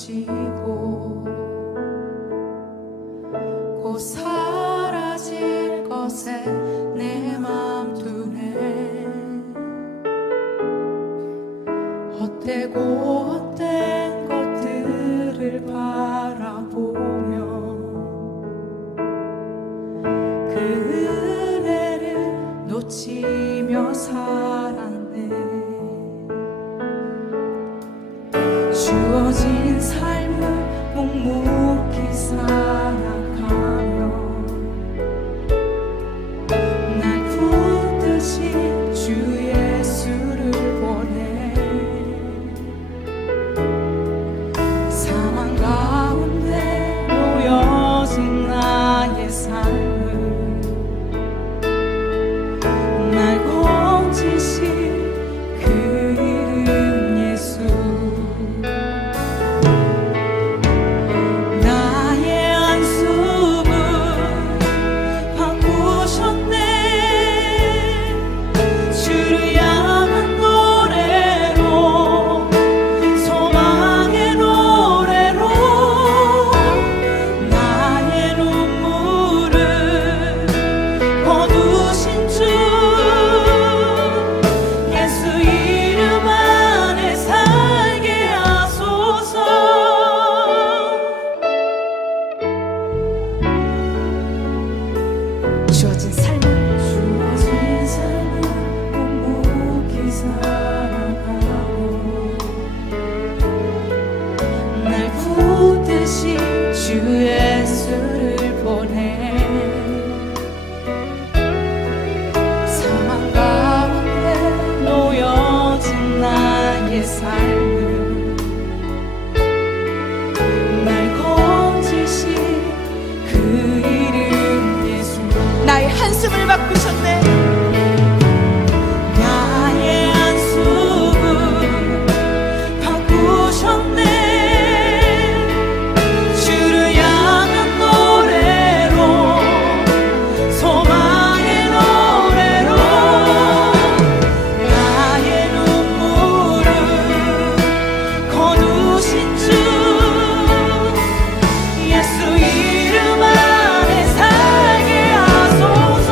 가지고 곧 사라질 것에 내 맘 두네. 헛되고 헛된 것들을 바라보며 그 은혜를 놓치며 살았네. 주어진 삶을 묵묵히 살아가며 날 붙듯이 주 예수를 보내. 사망 가운데 놓여진 나의 삶을 날 건지신 그 이름 예수. 나의 안수를 바꾸셨네. 주를 향한 노래로, 소망의 노래로 나의 눈물을 거두신 주 예수 이름 안에 살게 하소서. 주어진 삶을 묵묵히 살아가고 날 붙듯이 주 예수를 보내. 사망 가운데 놓여진 나의 삶을 날 건지신 그 이름 예수. 나의 한숨을 바꾸셨네. 나의 한숨을 바꾸셨네. 주를 향한 노래로, 소망의 노래로 나의 눈물을 거두신 주 예수 이름 안에 살게 하소서.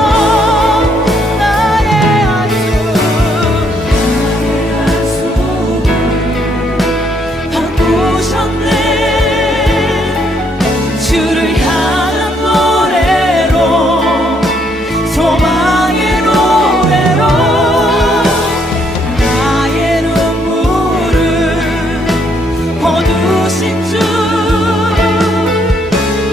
나의 한숨을 바꾸셨네. 주를 향한 노래로, 소망의 노래로 나의 눈물을 거두신 주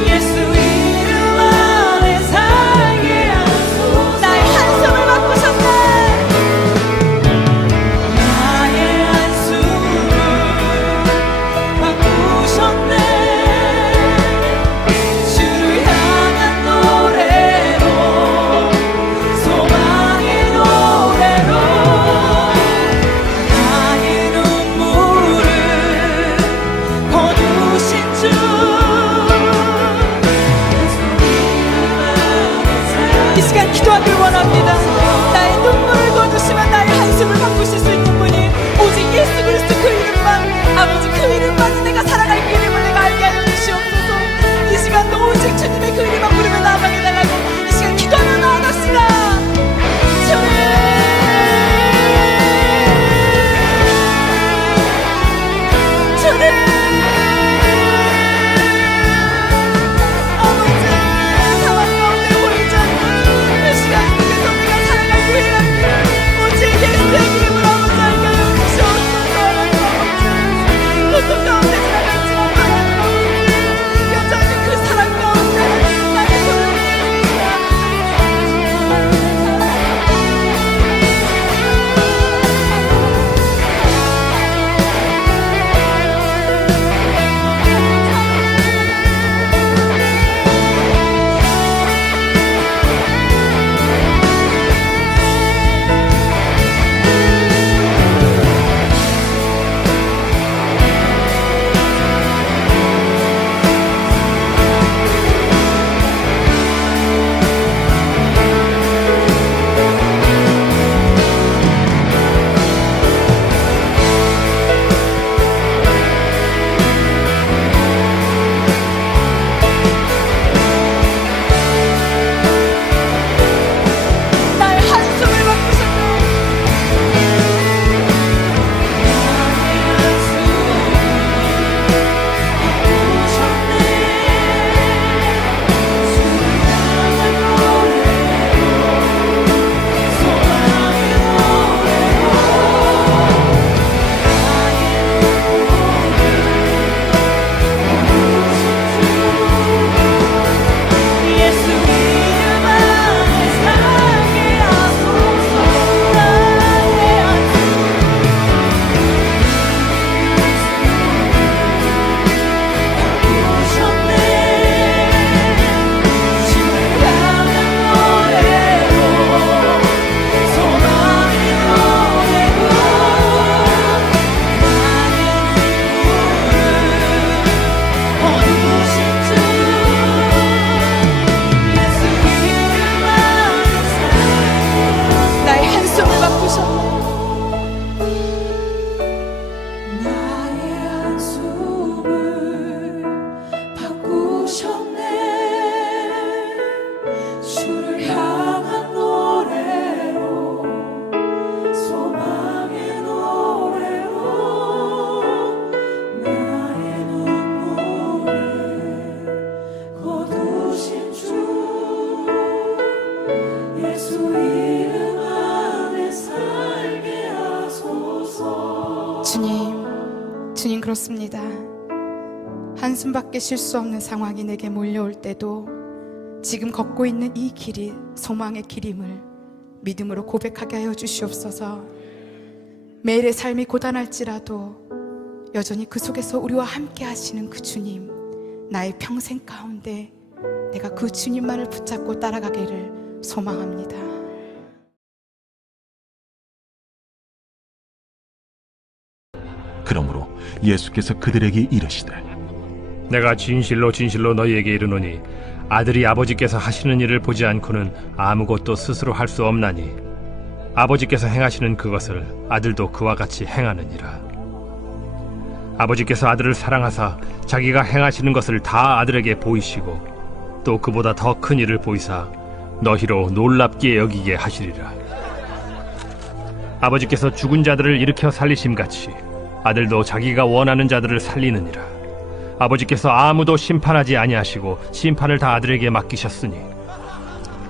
예수 이름 안에 살게 하소서. 나의 한숨을 바꾸셨네. 나의 한숨을 바꾸셨네. 주를 향한 노래로, 소망의 노래로 나의 눈물을 거두신 예수님, 그렇습니다. 한숨밖에 쉴 수 없는 상황이 내게 몰려올 때도 지금 걷고 있는 이 길이 소망의 길임을 믿음으로 고백하게 하여 주시옵소서. 매일의 삶이 고단할지라도 여전히 그 속에서 우리와 함께 하시는 그 주님, 나의 평생 가운데 내가 그 주님만을 붙잡고 따라가기를 소망합니다. 그러므로 예수께서 그들에게 이르시되 내가 진실로 진실로 너희에게 이르노니 아들이 아버지께서 하시는 일을 보지 않고는 아무것도 스스로 할 수 없나니 아버지께서 행하시는 그것을 아들도 그와 같이 행하느니라. 아버지께서 아들을 사랑하사 자기가 행하시는 것을 다 아들에게 보이시고 또 그보다 더 큰 일을 보이사 너희로 놀랍게 여기게 하시리라. 아버지께서 죽은 자들을 일으켜 살리심같이 아들도 자기가 원하는 자들을 살리느니라. 아버지께서 아무도 심판하지 아니하시고 심판을 다 아들에게 맡기셨으니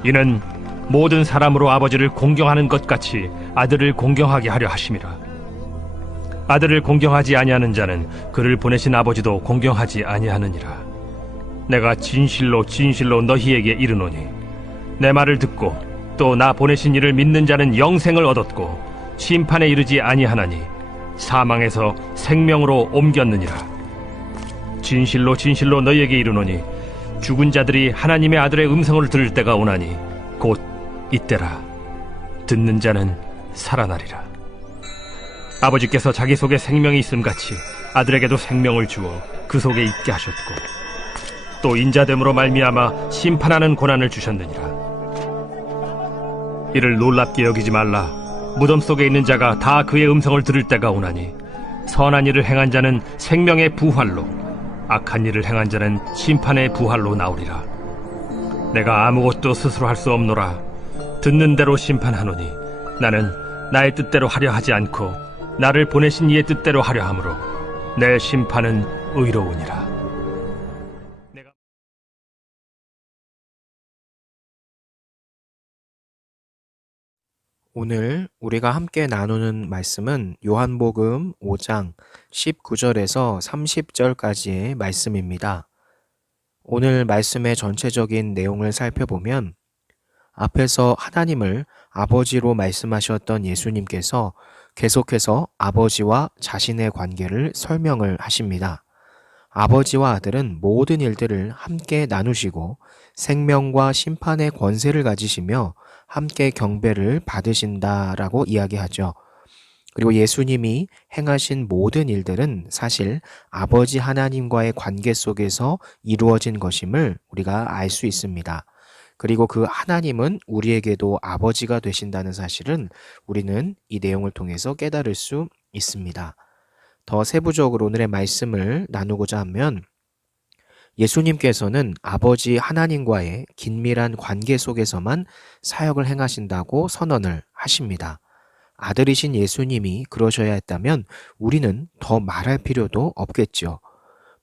이는 모든 사람으로 아버지를 공경하는 것 같이 아들을 공경하게 하려 하심이라. 아들을 공경하지 아니하는 자는 그를 보내신 아버지도 공경하지 아니하느니라. 내가 진실로 진실로 너희에게 이르노니 내 말을 듣고 또 나 보내신 이를 믿는 자는 영생을 얻었고 심판에 이르지 아니하나니 사망에서 생명으로 옮겼느니라. 진실로 진실로 너희에게 이르노니 죽은 자들이 하나님의 아들의 음성을 들을 때가 오나니 곧 이때라. 듣는 자는 살아나리라. 아버지께서 자기 속에 생명이 있음같이 아들에게도 생명을 주어 그 속에 있게 하셨고 또 인자됨으로 말미암아 심판하는 고난을 주셨느니라. 이를 놀랍게 여기지 말라. 무덤 속에 있는 자가 다 그의 음성을 들을 때가 오나니 선한 일을 행한 자는 생명의 부활로 악한 일을 행한 자는 심판의 부활로 나오리라. 내가 아무것도 스스로 할 수 없노라. 듣는 대로 심판하노니 나는 나의 뜻대로 하려 하지 않고 나를 보내신 이의 뜻대로 하려 함으로 내 심판은 의로우니라. 오늘 우리가 함께 나누는 말씀은 요한복음 5장 19절에서 30절까지의 말씀입니다. 오늘 말씀의 전체적인 내용을 살펴보면 앞에서 하나님을 아버지로 말씀하셨던 예수님께서 계속해서 아버지와 자신의 관계를 설명을 하십니다. 아버지와 아들은 모든 일들을 함께 나누시고 생명과 심판의 권세를 가지시며 함께 경배를 받으신다라고 이야기하죠. 그리고 예수님이 행하신 모든 일들은 사실 아버지 하나님과의 관계 속에서 이루어진 것임을 우리가 알 수 있습니다. 그리고 그 하나님은 우리에게도 아버지가 되신다는 사실은 우리는 이 내용을 통해서 깨달을 수 있습니다. 더 세부적으로 오늘의 말씀을 나누고자 하면 예수님께서는 아버지 하나님과의 긴밀한 관계 속에서만 사역을 행하신다고 선언을 하십니다. 아들이신 예수님이 그러셔야 했다면 우리는 더 말할 필요도 없겠죠.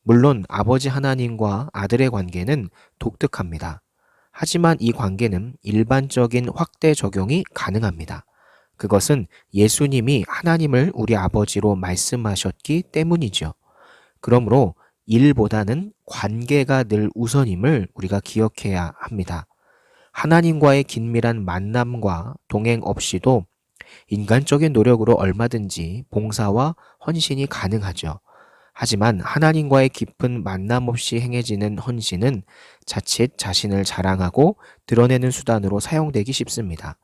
물론 아버지 하나님과 아들의 관계는 독특합니다. 하지만 이 관계는 일반적인 확대 적용이 가능합니다. 그것은 예수님이 하나님을 우리 아버지로 말씀하셨기 때문이죠. 그러므로 일보다는 관계가 늘 우선임을 우리가 기억해야 합니다. 하나님과의 긴밀한 만남과 동행 없이도 인간적인 노력으로 얼마든지 봉사와 헌신이 가능하죠. 하지만 하나님과의 깊은 만남 없이 행해지는 헌신은 자칫 자신을 자랑하고 드러내는 수단으로 사용되기 쉽습니다.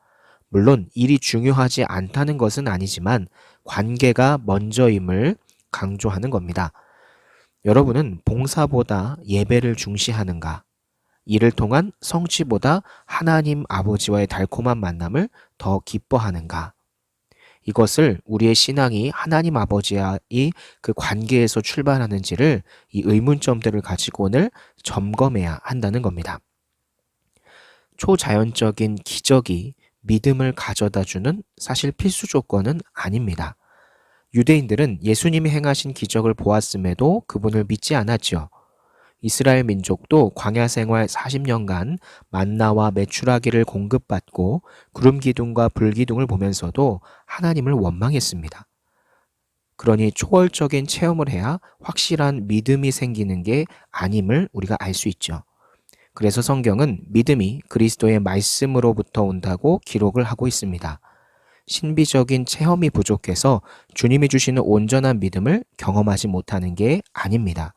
물론 일이 중요하지 않다는 것은 아니지만 관계가 먼저임을 강조하는 겁니다. 여러분은 봉사보다 예배를 중시하는가? 이를 통한 성취보다 하나님 아버지와의 달콤한 만남을 더 기뻐하는가? 이것을 우리의 신앙이 하나님 아버지와의 그 관계에서 출발하는지를 이 의문점들을 가지고 오늘 점검해야 한다는 겁니다. 초자연적인 기적이 믿음을 가져다주는 사실 필수 조건은 아닙니다. 유대인들은 예수님이 행하신 기적을 보았음에도 그분을 믿지 않았죠. 이스라엘 민족도 광야 생활 40년간 만나와 메추라기를 공급받고 구름 기둥과 불 기둥을 보면서도 하나님을 원망했습니다. 그러니 초월적인 체험을 해야 확실한 믿음이 생기는 게 아님을 우리가 알 수 있죠. 그래서 성경은 믿음이 그리스도의 말씀으로부터 온다고 기록을 하고 있습니다. 신비적인 체험이 부족해서 주님이 주시는 온전한 믿음을 경험하지 못하는 게 아닙니다.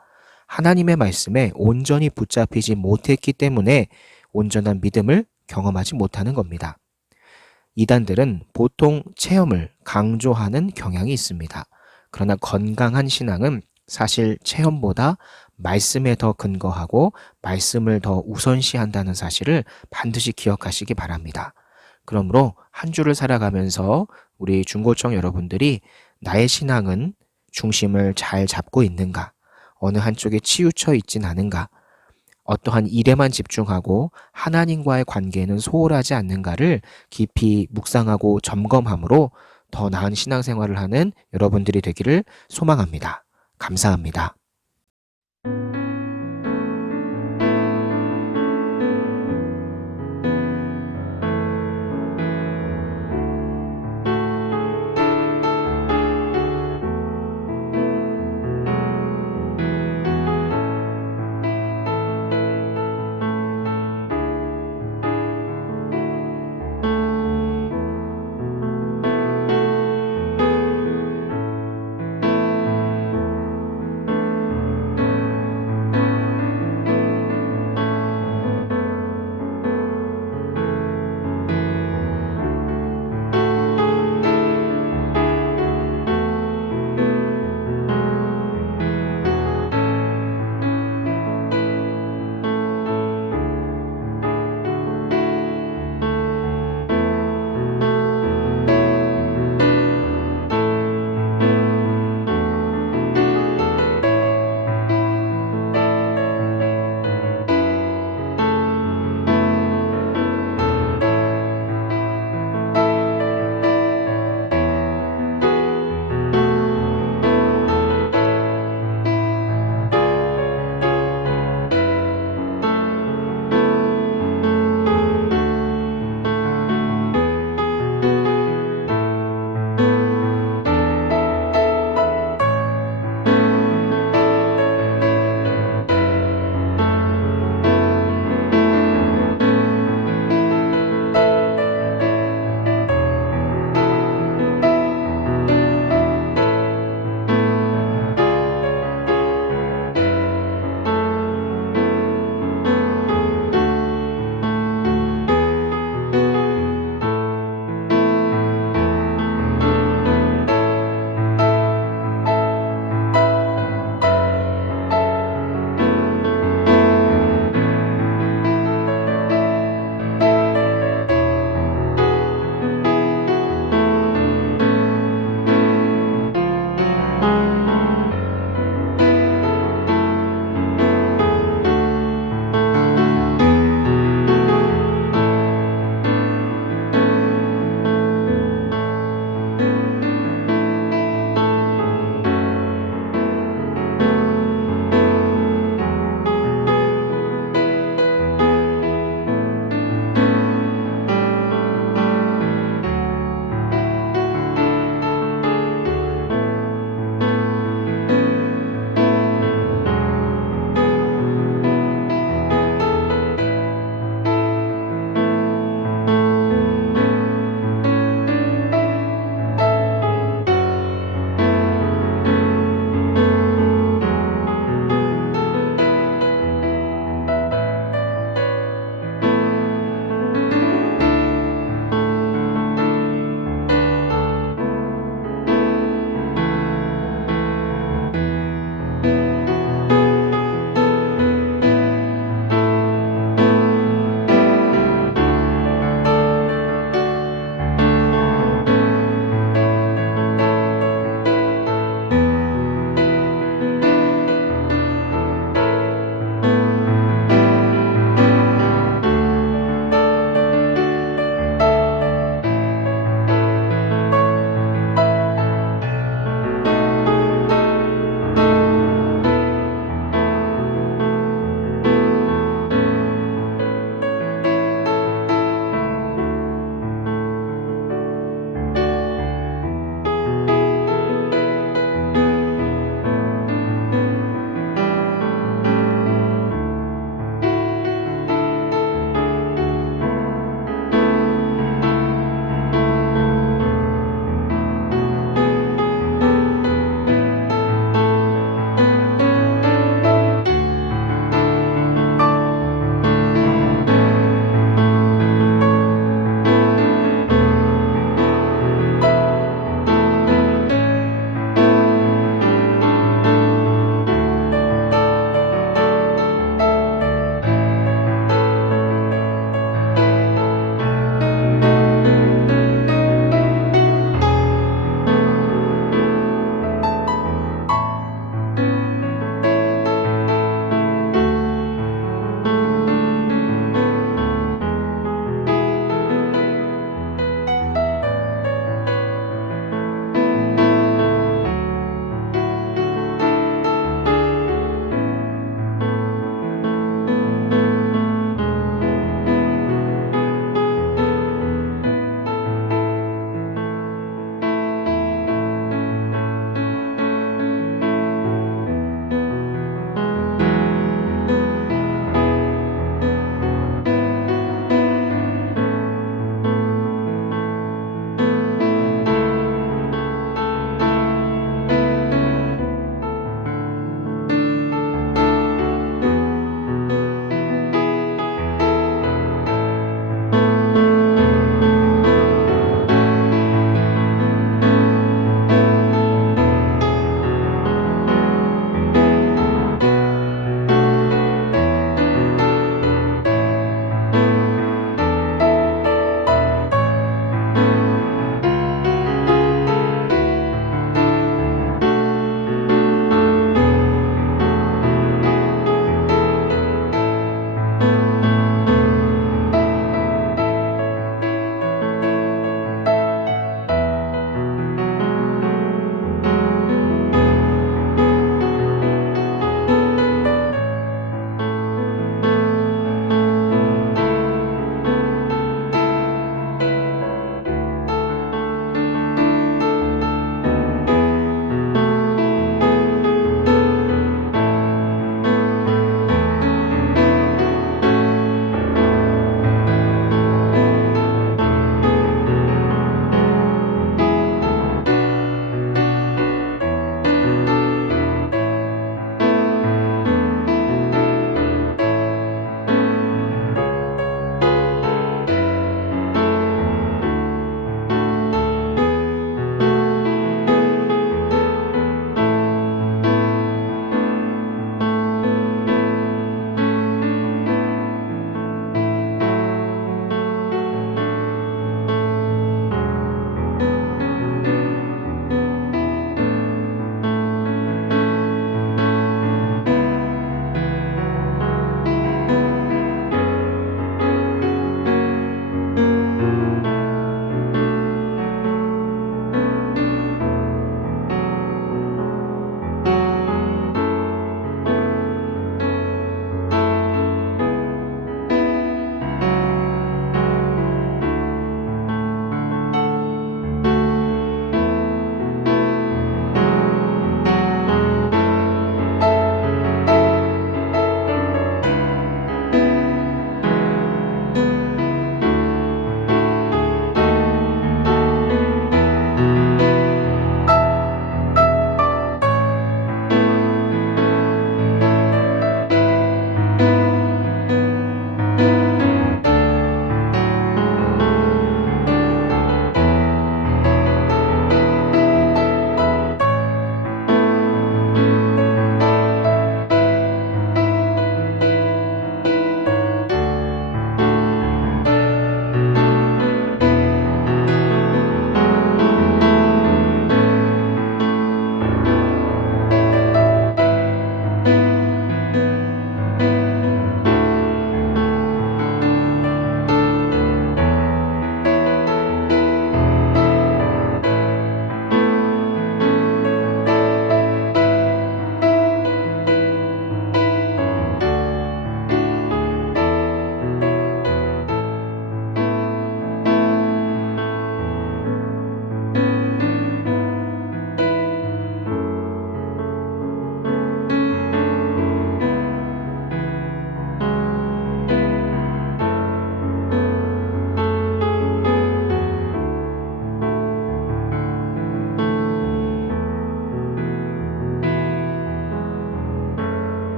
하나님의 말씀에 온전히 붙잡히지 못했기 때문에 온전한 믿음을 경험하지 못하는 겁니다. 이단들은 보통 체험을 강조하는 경향이 있습니다. 그러나 건강한 신앙은 사실 체험보다 말씀에 더 근거하고 말씀을 더 우선시한다는 사실을 반드시 기억하시기 바랍니다. 그러므로 한 주를 살아가면서 우리 중고청 여러분들이 나의 신앙은 중심을 잘 잡고 있는가? 어느 한쪽에 치우쳐 있진 않은가? 어떠한 일에만 집중하고 하나님과의 관계는 소홀하지 않는가를 깊이 묵상하고 점검함으로 더 나은 신앙생활을 하는 여러분들이 되기를 소망합니다. 감사합니다.